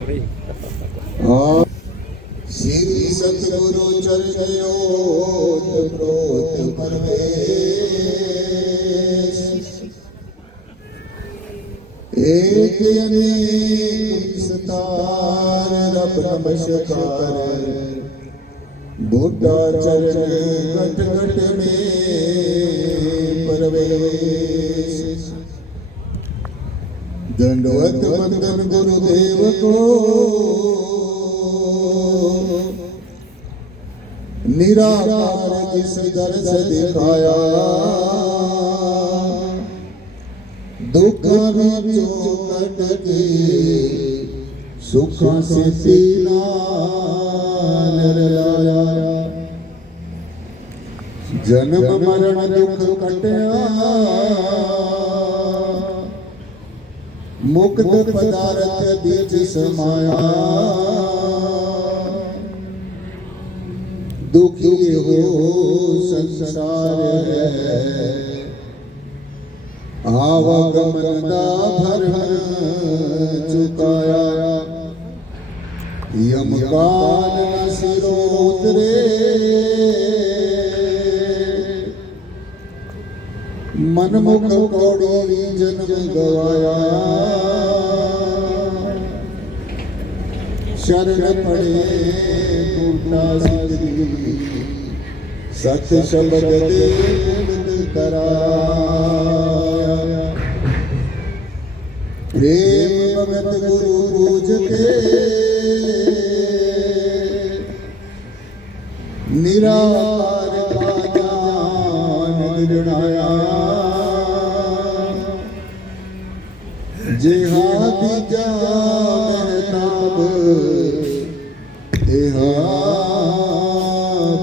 श्री सतगुरु चरणों प्रोत परवेश एक अनेक सतार रब नमस्कार बुद्धा चरण घट घट में परवेश दंडवत वंदन गुरुदेव को निराकार जिस दर्श दिखाया दुख में चौकट के सुख से सीना लाया जन्म मरण दुख कटया मुक्त पदार्थ बीच समाया दुखी हो संसार है आवागमन दा भरण चुकाया यम काल न सिरो उतरे मनमुख कौड़ी जन्म गवाया शरण पड़े टूटा सिद्धि सत्य शब्द दे कराया प्रेम भगत गुरु पूज के निराकार का ज्ञान गिरणाया जिहा बीजा महताब देहा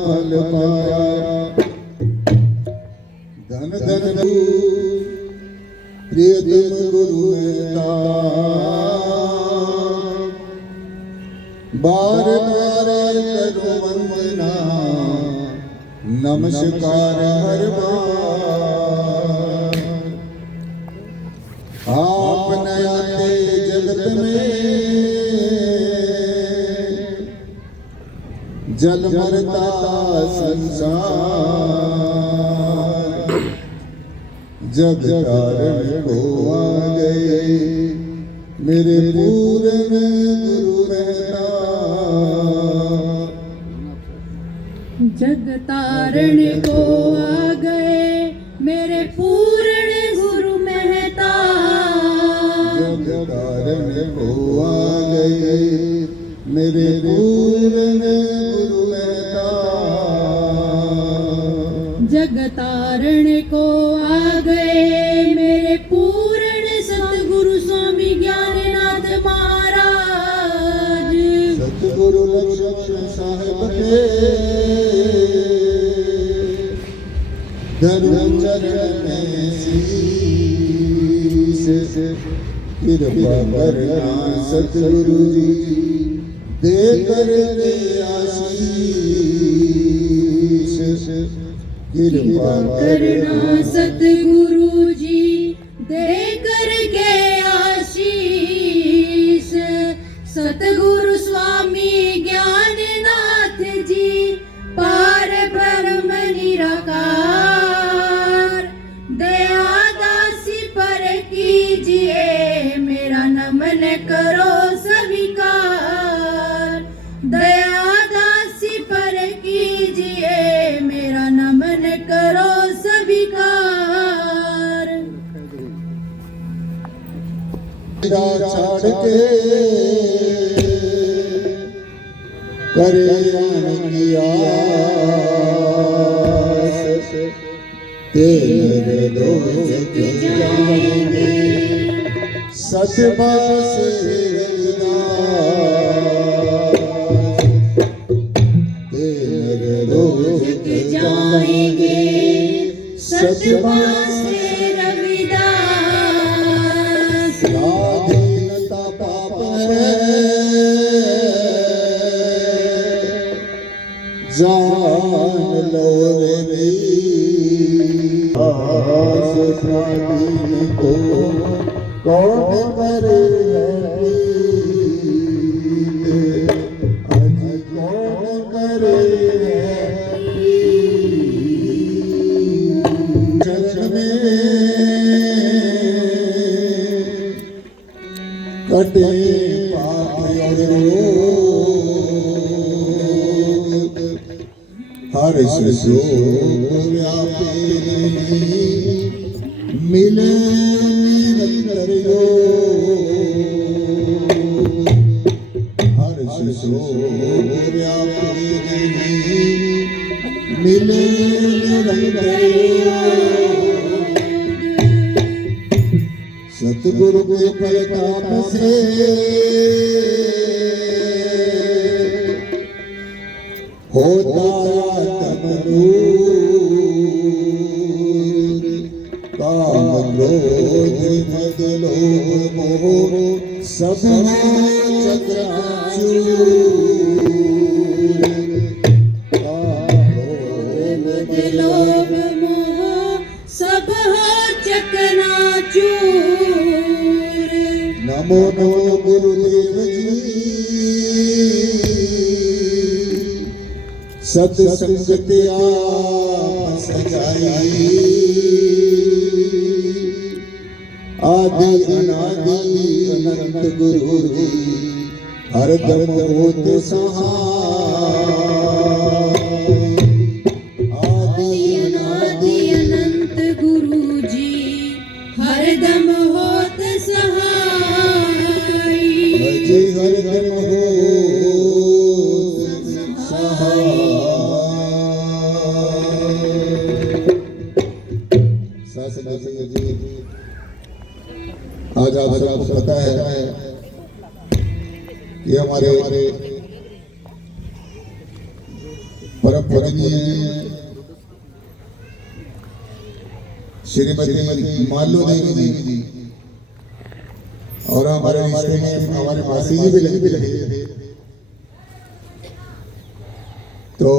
फल पाया धन धन प्रियतम गुरु मेहता बार बार करो वंदना नमस्कार हर बार आप नयाते जगत में जल मरता संसार जग कारण को आ गए मेरे पूर्ण गुरु मेहता जग तारण को आ गए मेरे पूर्ण गुरु मेहता जग कारण को आ गए मेरे पूर्ण गुरु मेहता जग तारण को आ गए मेरे पूर्ण सतगुरु स्वामी ज्ञाननाथ महाराज सतगुरु लक्ष्मण साहिब के धर्म चरण में शीश कृपा करना सतगुरु जी दे कर दे आशीष कृपा करना सतगुरु जी दे करके आशीष सतगुरु स्वामी ज्ञाननाथ जी पार ब्रह्म निराकार दया दासी पर कीजिए मेरा नमन करो स्वीकार दया दासी पर कीजिए मेरा नमन करो स्वीकार छाड़ के करे की आस तेरे दोस्त जाएंगे सतबास तेरे दोस्त जाएंगे सतबास रविदास स्वाधीनता पाप है जान लो रे स्वाधीन को कौन करे हर सो व्यापी मिले निरंतर हर सो व्यापी मिले निरंतर सतगुरु के प्रताप से होता तमरूर काम क्रोध मद लोभ मोह सब चक्राचूर लोभ मोह सब हो चकनाचूर। नमो नमो गुरुदेव जी सत्संग आप सजाई आदि अनादि अनंत गुरु जी हरदम होत सहाय आदि अनादि अनंत गुरु जी हरदम होत सहाय। अजय हरदम होत सहाय। आज आप सबको पता है ये हमारे परम पूजनीय श्रीमती मालू देवी जी और हमारे रिश्ते में हमारे मासी जी भी लगे थे। तो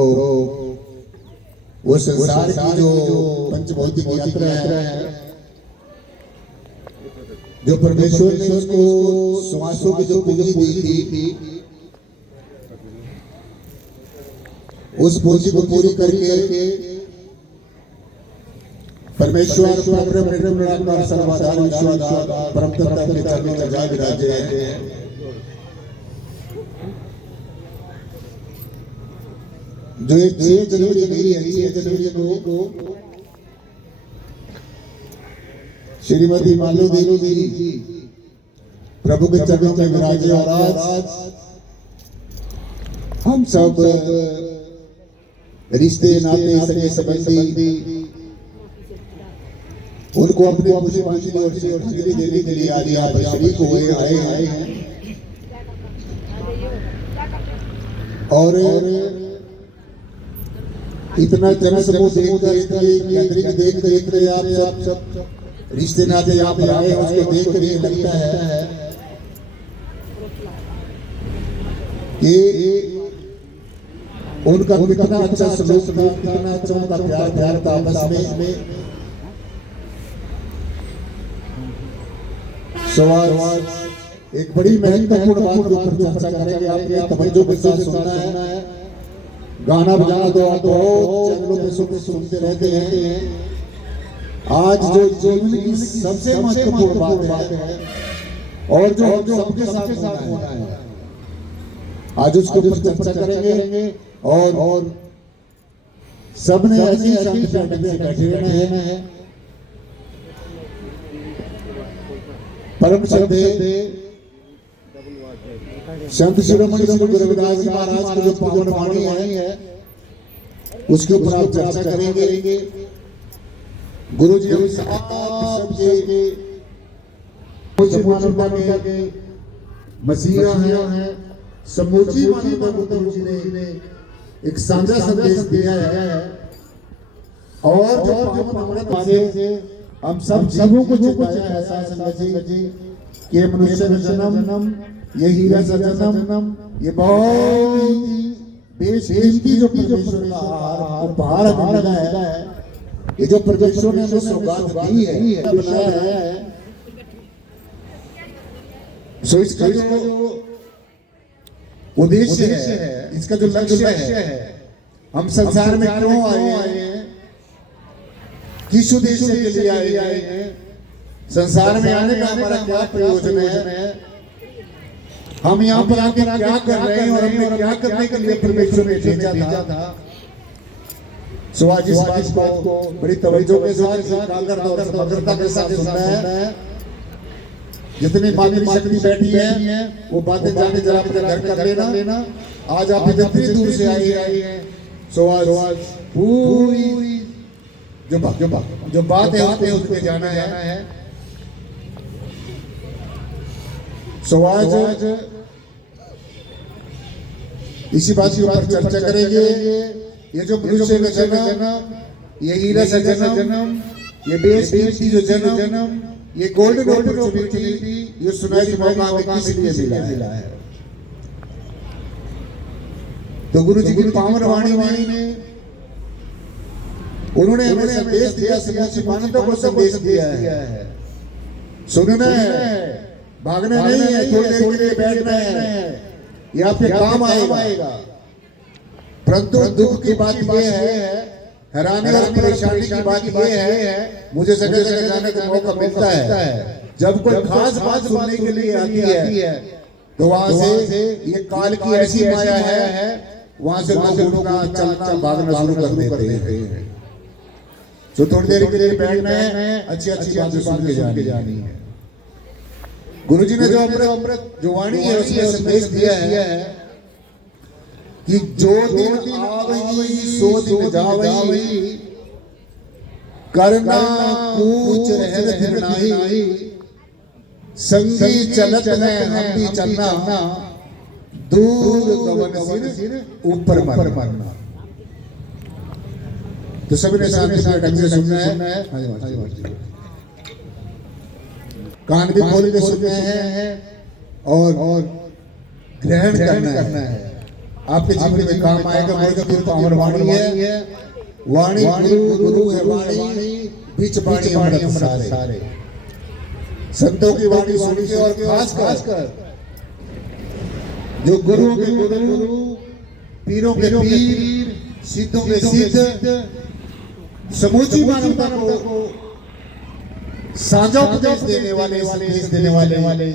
वो संसार की जो पंचभौतिक यात्रा है जो परमेश्वर ने उसको श्वासों की जो पूंजी दी थी उस पूंजी को पूरी करके परमेश्वर परम सर्वाधार विश्वाधार परम तत्व अपने चरणों में जा विराजे हैं। जो एक 6 जनवरी मेरी है 6 जनवरी को श्रीमती मालू देवी जी प्रभु के चरणों में विराजे और आज हम सब रिश्ते नाते सगे संबंधी उनको अपने पुष्पांजलि और श्रद्धांजलि देने के लिए आज यहाँ पर शरीक हुए आए हैं और इतना जनसमूह देखकर इतनी गैदरिंग देखकर इतने आप सब रिश्ते नाते यहाँ पर आए उसको देख कर ये लगता है कि उनका कितना अच्छा सलूक था कितना अच्छा उनका प्यार था आपस में। सवाल एक बड़ी महत्वपूर्ण बात के ऊपर चर्चा करेंगे। आपने तवज्जो के साथ सुनना है। गाना बजाना तो आप चैनलों पे सुनते रहते हैं। आज जो जीवन की सबसे महत्वपूर्ण बात है और जो सबके साथ होना है आज उसके ऊपर चर्चा करेंगे और सबने ऐसी शांति से बैठे रहना है। परम श्रद्धे संत शिरोमणि श्री गुरु रविदास जी महाराज की जो पावन वाणी है उसके ऊपर आप चर्चा करेंगे। गुरु जी हम सबके मानवता के मसीहा है समूची मानवता को गुरु जी ने एक साझा संदेश दिया है और जो पावन से हम सबों को चिताया है संगत जी कि मनुष्य का जन्म ये हीरा का जन्म ये बहुत बेशकीमती जो परमेश्वर का उपहार मिला है। ये जो परमेश्वर ने हमें सौगात दी है बनाया है सो इसका जो उद्देश्य है इसका जो लक्ष्य है हम संसार में क्यों आए हैं किस उद्देश्य के लिए आए हैं संसार में आने का हमारा क्या प्रयोजन है हम यहाँ पर आके क्या कर रहे हैं और हमने क्या करने के लिए परमेश्वर ने भेजा था। सो आज इस बात को बड़ी तवज्जो के साथ एकाग्रता और समग्रता के साथ सुनना है। जितनी मानवीय शक्ति बैठी है वो बातें जाके जरा अपने घर कर लेना। आज आप इतनी दूर से आई है, सो आज पूरी जो बात है उस पे जाना है। सो आज इसी बात के ऊपर चर्चा करेंगे। ये जो मनुष्य का जन्म, ये हीरा सा जन्म, ये बेसकीमती जो जन्म, ये गोल्डन अपॉर्चुनिटी, ये सुनहरी मौका हमें किस लिए मिला है। तो गुरु जी की पावन वाणी में उन्होंने हमें संदेश दिया, समूची मानवता को संदेश दिया है। सुनना है, भागना नहीं है, थोड़ी देर के लिए बैठना है, ये आपके काम आएगा। परंतु दुख की बात यह है, हैरानी और परेशानी की बात यह है, मुझे जगह जगह जाने का मौका मिलता है। जब कोई खास बात सुनने के लिए आती है तो वहां से ये काल की ऐसी माया है, वहां से लोग उठना, चलना, भागना शुरू कर देते हैं। तो थोड़ी देर के लिए बैठना है, अच्छी बातें सुन के जानी है। गुरुजी ने जो अमृत जो वाणी है उसमें संदेश दिया है कि जो दिन आवई सो दिन जावई, करना कूच रहन दिन नाही, संगी चलत है हम भी चलना, दूर गगन सिर ऊपर मरना। तो सभी ने साथ में ढंग से सुनना है, कान भी खोल के सुनना है और ग्रहण करना है। आपके जीवन में काम आएगा। गुरु की पावन वाणी है, वाणी गुरु है, वाणी बीच वाणी अमृत सारे। संतों की वाणी सुन के और खासकर जो गुरु के गुरु, पीरों के पीर, सिद्धों के सिद्ध, समूची मानवता को साझा उपदेश देने वाले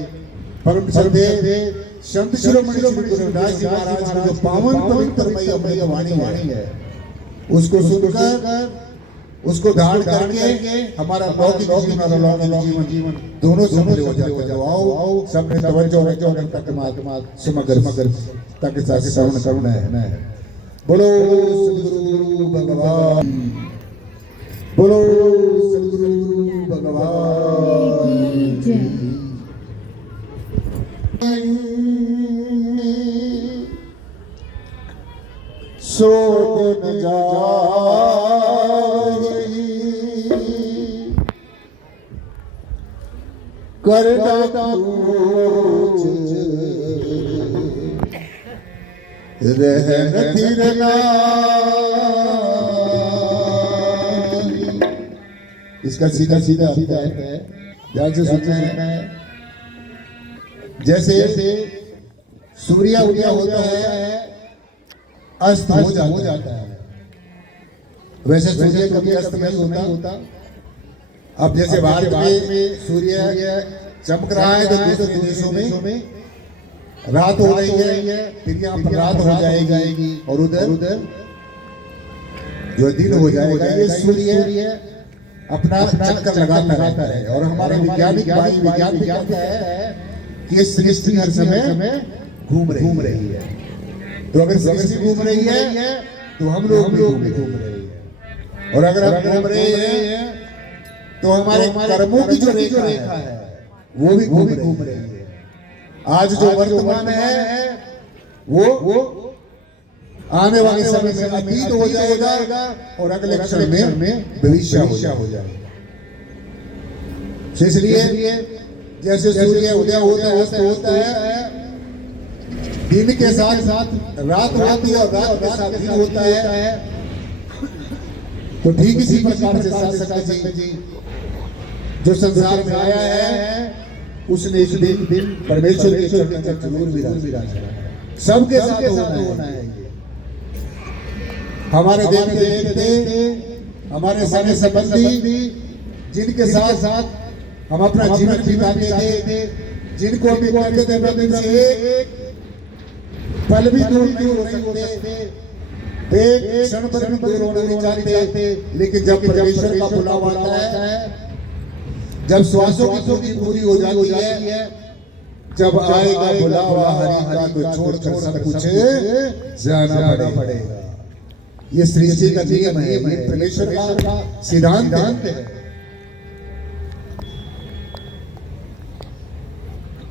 परम श्रद्धेय संत शिरोमणि गुरु रविदास जी महाराज की जो पावन पवित्रमयी अमृत वाणी है, उसको सुनकर उसको धारण करके हमारा लौकिक जीवन और अलौकिक जीवन दोनों सफल हो जाता है। आओ सबने तवज्जो तक समग्र ताकि साथ श्रवण करना है। बोलो सद्गुरु भगवान, बोलो सद्गुरु भगवान की जय। सोत न जाई करना कूच रहन थिरना। इसका सीधा है, ध्यान से सुनना है। जैसे सूर्य उदय होता है, अस्त हो जाता है, वैसे सूर्य कभी अस्त नहीं होता। अब जैसे भारत में सूर्य चमक रहा है तो दूसरे देशों में रात हो रही है, फिर यहाँ पर रात हो जाएगी और उधर जो दिन हो जाएगा। ये सूर्य अपना चक्कर लगाता है और हमारे वैज्ञानिक विज्ञान कहता है कि ये सृष्टि हर समय घूम रही है। तो अगर सृष्टि घूम रही है तो हम लोग भी घूम रहे हैं, और अगर हम घूम रहे हैं तो हमारे कर्मों की जो रेखा है वो भी घूम रही है। आज जो वर्तमान है वो आने वाले समय में अतीत हो जाएगा और अगले क्षण में भविष्य हो जाएगा। इसलिए जैसे सूर्य उदय होता है, अस्त होता है, दिन के साथ रात होती है और रात के साथ दिन होता है, तो ठीक इसी प्रकार से सतसंग जी जो संसार में आया है उसने इस दिन परमेश्वर के चरणों में जरूर विराजा है। सबके साथ होना है। हमारे देखते देखते हमारे सारे संबंधी जिनके साथ हम अपना जीवन बिताते थे, जिनको अभी कहते थे रविंद्र से पल भी दूर नहीं हो सकते, एक क्षण पर भी दूर होना नहीं चाहते, लेकिन जब परमेश्वर का बुलावा आता है, जब श्वासों की पूरी पूरी हो जाती है, जब आएगा बुलावा हरि का तो छोड़कर सब कुछ जाना पड़ेगा। ये सृष्टि का नियम है, ये परमेश्वर का सिद्धांत है।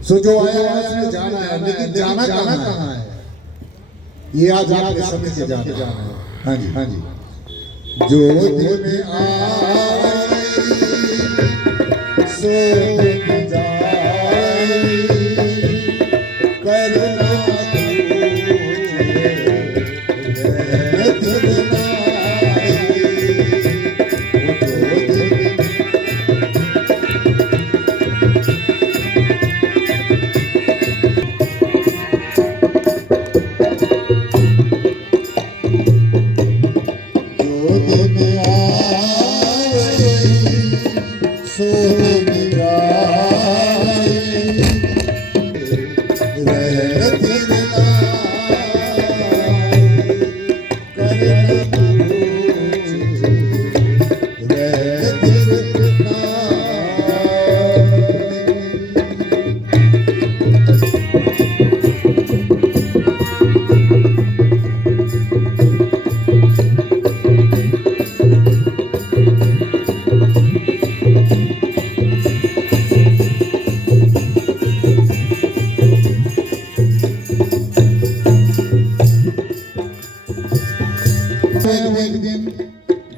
सो जो आया उसने जाना है, लेकिन जाना कहाँ है? ये आज आपके समय से जाना है। हाँ जी, हाँ जी। जो दिल में आए सो दिन जाए, करना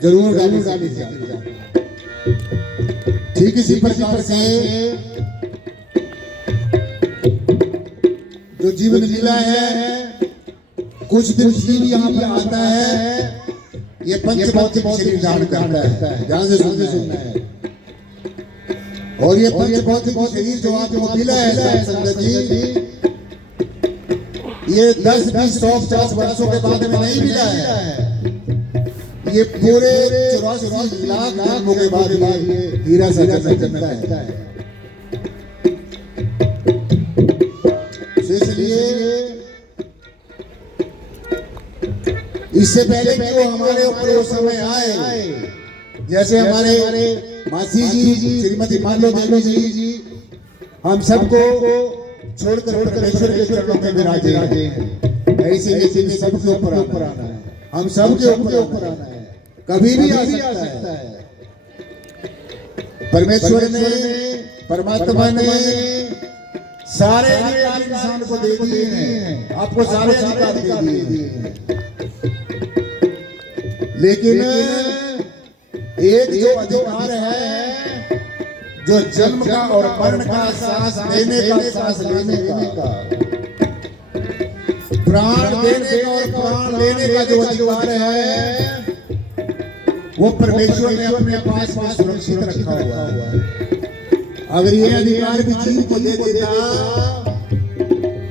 जरूर गाली ठीक इसी प्रकार से जो जीवन लीला है, कुछ दिन जीव यहाँ पर आता है, ये पंच भौतिक शरीर धारण करता है, ध्यान से सुनना है। और ये पंच भौतिक शरीर जो आपको मिला है संगत जी, ये 10, 20, 100, 50 वर्षों के बाद में नहीं मिला है, ये पूरे 84 लाख जन्मों के बाद हीरा सा जन्मता है। इसलिए इससे पहले कि वो हमारे ऊपर वो समय आए, जैसे हमारे मासी जी श्रीमती मालो देवी जी हम सबको छोड़कर परमेश्वर के चरणों में विराजे हैं, ऐसे ही सबके ऊपर आना है, हम सबके ऊपर आना है, कभी भी आ सकता है। परमेश्वर ने, परमात्मा ने सारे अधिकार इंसान को दे दिए हैं, आपको सारे अधिकार दे दिए हैं, लेकिन एक जो अधिकार है, जो जन्म का और मरण का, सांस लेने का, सांस लेने का, प्राण देने का और प्राण लेने का जो अधिकार है, वो परमेश्वर ने अपने पास सुरक्षित रखा हुआ है। अगर ये अधिकार भी जीव को दे देता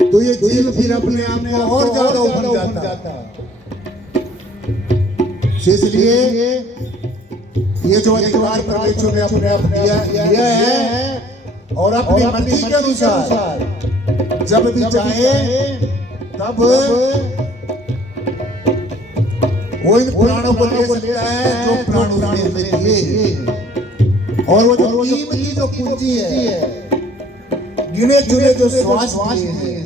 तो ये जीव फिर अपने आप में और ज्यादा उभर जाता। इसलिए ये जो अधिकार परमेश्वर ने अपने आप दिया है, और अपनी मर्जी के अनुसार जब भी चाहे तब वो इन प्राणों को ले सकता है जो प्राण उसने दिए, और वो जो कीमती जो पूंजी है, गिने चुने जो श्वास हैं,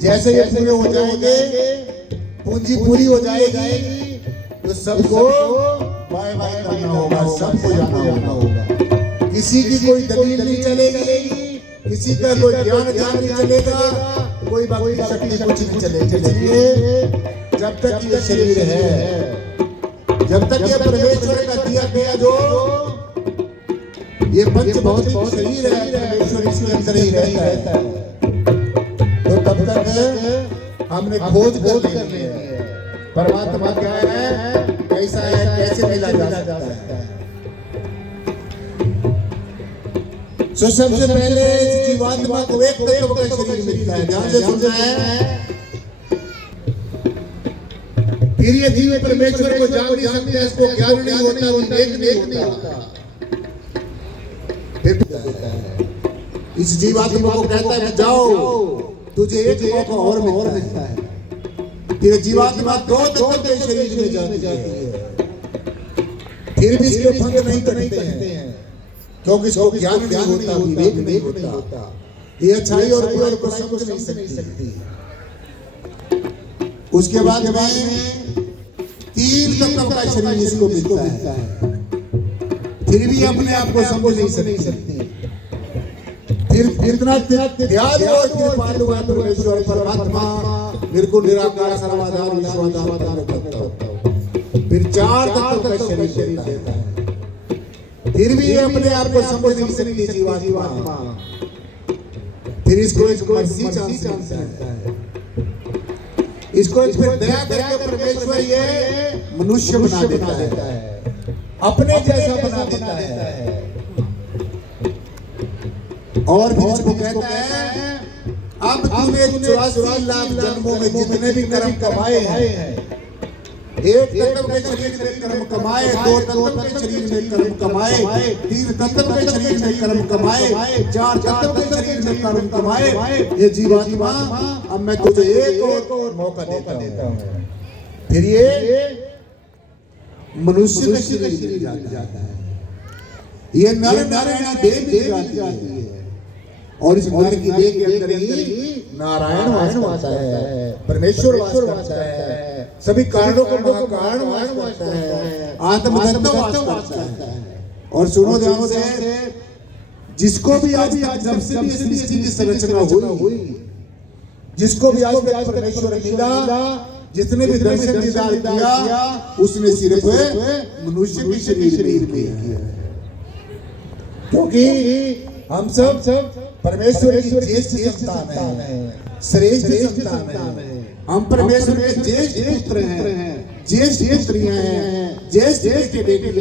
जैसे ये पूरे हो जाएंगे, पूंजी पूरी हो जाएगी, तो सबको बाय बाय करना होगा, सबको जाना होगा। किसी की कोई दलील नहीं चलेगी, किसी का कोई ज्ञान नहीं चलेगा, कोई भक्ति शक्ति कुछ नहीं चलेगी। जब तक ये शरीर है, जब तक ये परमेश्वर का दिया गया जो ये पंच भौतिक शरीर है, परमेश्वर इसके अंदर ही रहता है, तो तब तक हमने खोज करनी है परमात्मा क्या है, कैसा है, कैसे मिला जाता है। तो सबसे पहले जीवात्मा को एक तत्व का शरीर मिलता है, ध्यान से सुनना है। फिर ये जीव परमेश्वर को जान नहीं सकते, इसको ज्ञान नहीं होता, वो देख नहीं होता, फिर इस जीवात्मा को कहता है जाओ, तुझे एक मौका और मिलता है। फिर जीवात्मा दो तत्व के शरीर में जाती है, फिर भी इसके पंख नहीं करते हैं, क्योंकि इसको ज्ञान नहीं होता, विवेक नहीं होता। ये अच्छाई और बुराई को समझ नहीं सकती। उसके बाद में 3 तत्व का शरीर इसको मिलता है, फिर भी अपने आप को समझ नहीं सकती। फिर इतना त्याग और कृपालु है परमेश्वर परमात्मा, निर्गुण निराकार सर्वाधार विश्वाधार तत्व। फिर 4 तत्व का शरीर देता है, फिर भी ये अपने आप को समझ नहीं सकती जीवात्मा। फिर इसको मर्जी चांस मिलता है, इसको फिर दया करके परमेश्वर ये मनुष्य बना देता है, अपने जैसा बना देता है। और फिर इसको कहता है अब तूने 84 लाख जन्मों में जितने भी कर्म कमाए हैं, एक तत्व के शरीर में कर्म कमाए, 2 तत्व के शरीर में कर्म कमाए, 3 तत्व के शरीर में कर्म कमाए, 4 तत्व के शरीर में कर्म कमाए, ये जीवात्मा अब मैं तुझे एक और मौका देता हूँ। फिर ये मनुष्य का शरीर मिल जाता है, ये नर नारायण देह मिल जाती है, और इस नर की देह के अंदर ही नारायण वास करता है, परमेश्वर वास करता है, सभी कारणों को महाकारण वास करता है, आत्मतत्व वास करता है। और सुनो ध्यान से, जिसको भी आज जब से भी सृष्टि की संरचना हुई, जिसको भी आज तक परमेश्वर मिला, जितने भी दर्शन दीदार किया, उसने सिर्फ मनुष्य के शरीर में किया, क्योंकि हम सब परमेश्वर की ज्येष्ठ संतान है, श्रेष्ठ संतान है। हम परमेश्वर के ज्येष्ठ पुत्र हैं, ज्येष्ठ पुत्रियां हैं, ज्येष्ठ बेटे बेटियां हैं।